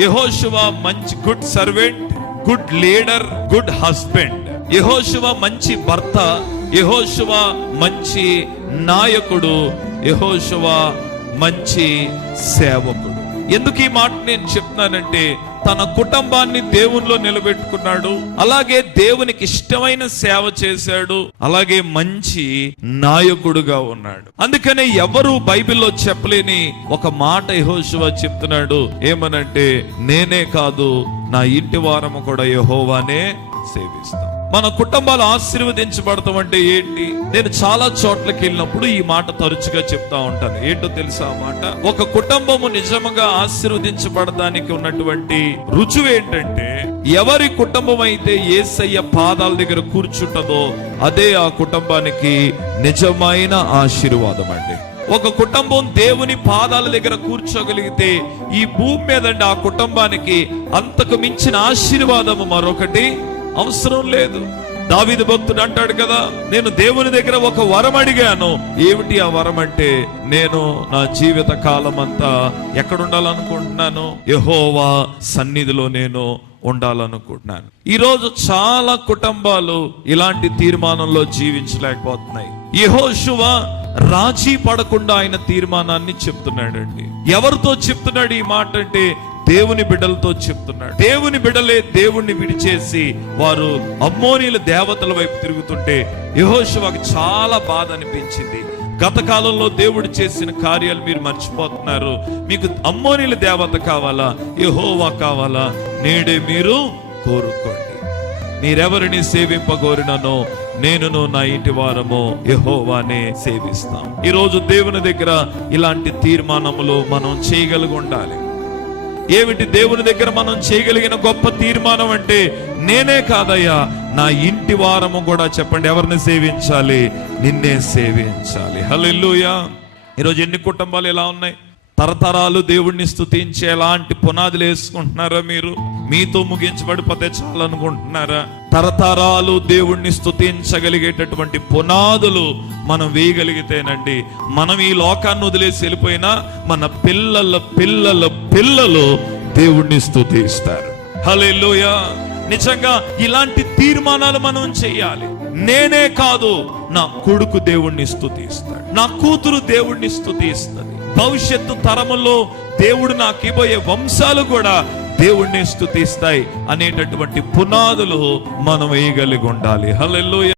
యెహోషువ మంచి good servant, good leader, good husband. యెహోషువ మంచి భర్త, యెహోషువ మంచి నాయకుడు, యెహోషువ మంచి సేవకుడు. ఎందుకు ఈ మాట నేను చెప్తున్నానంటే, తన కుటుంబాన్ని దేవునిలో నిలబెట్టుకున్నాడు, అలాగే దేవునికి ఇష్టమైన సేవ చేశాడు, అలాగే మంచి నాయకుడుగా ఉన్నాడు. అందుకనే ఎవరు బైబిల్లో చెప్పలేని ఒక మాట యెహోషువ చెప్తున్నాడు. ఏమనంటే, నేనే కాదు నా ఇంటి వారము కూడా యెహోవానే సేవిస్తాం. మన కుటుంబాలు ఆశీర్వదించబడతాం అంటే ఏంటి? నేను చాలా చోట్లకి వెళ్ళినప్పుడు ఈ మాట తరచుగా చెప్తా ఉంటాను. ఏంటో తెలుసా ఆ మాట? ఒక కుటుంబము నిజంగా ఆశీర్వదించబడడానికి ఉన్నటువంటి రుజువు ఏంటంటే, ఎవరి కుటుంబం అయితే యేసయ్య పాదాల దగ్గర కూర్చుంటదో అదే ఆ కుటుంబానికి నిజమైన ఆశీర్వాదం అండి. ఒక కుటుంబం దేవుని పాదాల దగ్గర కూర్చోగలిగితే ఈ భూమి మీదండి ఆ కుటుంబానికి అంతకు మించిన ఆశీర్వాదము మరొకటి అవసరం లేదు. దావీదు భక్తుడు అంటాడు కదా, నేను దేవుని దగ్గర ఒక వరం అడిగాను. ఏమిటి ఆ వరం అంటే, నేను నా జీవిత కాలం అంతా ఎక్కడుండాలనుకుంటున్నాను? యెహోవా సన్నిధిలో నేను ఉండాలనుకుంటున్నాను. ఈరోజు చాలా కుటుంబాలు ఇలాంటి తీర్మానంలో జీవించలేకపోతున్నాయి. యెహోషువ రాజీ పడకుండా ఆయన తీర్మానాన్ని చెప్తున్నాడండి. ఎవరితో చెప్తున్నాడు ఈ మాట అంటే, దేవుని బిడ్డలతో చెప్తున్నాడు. దేవుని బిడ్డలే దేవుణ్ణి విడిచేసి వారు అమ్మోనీల దేవతల వైపు తిరుగుతుంటే యెహోషువకు చాలా బాధ అనిపించింది. గత కాలంలో దేవుడు చేసిన కార్యాలు మీరు మర్చిపోతున్నారు. మీకు అమ్మోనీల దేవత కావాలా, యెహోవా కావాలా? నేడే మీరు కోరుకోండి. మీరెవరిని సేవింపగోరిననో నేనును నా ఇంటి వారము యెహోవానే సేవిస్తాం. ఈ రోజు దేవుని దగ్గర ఇలాంటి తీర్మానములు మనం చేయగలిగి ఉండాలి. ఏమిటి దేవుని దగ్గర మనం చేయగలిగిన గొప్ప తీర్మానం అంటే, నేనే కాదయ్యా నా ఇంటి వారము కూడా, చెప్పండి, ఎవరిని సేవించాలి? నిన్నే సేవించాలి. హల్లెలూయా. ఈరోజు ఎన్ని కుటుంబాలు ఎలా ఉన్నాయి? తరతరాలు దేవుణ్ణి స్తుతించే ఎలాంటి పునాదులు వేసుకుంటున్నారా? మీరు మీతో ముగించబడిపోతే చాలు అనుకుంటున్నారా? తరతరాలు దేవుణ్ణి స్తుతించగలిగేటటువంటి పునాదులు మనం వేయగలిగితేనండి, మనం ఈ లోకాన్ని వదిలేసి వెళ్ళిపోయినా మన పిల్లల పిల్లల పిల్లలు దేవుణ్ణి స్తుతిస్తారు. హల్లెలూయా. నిజంగా ఇలాంటి తీర్మానాలు మనం చెయ్యాలి. నేనే కాదు, నా కొడుకు దేవుణ్ణి స్తుతిస్తాడు, నా కూతురు దేవుణ్ణి స్తుతిస్తుంది, భవిష్యత్తు తరములో దేవుడు నాకు ఇవ్వబోయే వంశాలు కూడా దేవుణ్ణి స్తుతిస్తాయి అనేటటువంటి పునాదులు మనం వేయగలిగి ఉండాలి. హల్లెలూయా.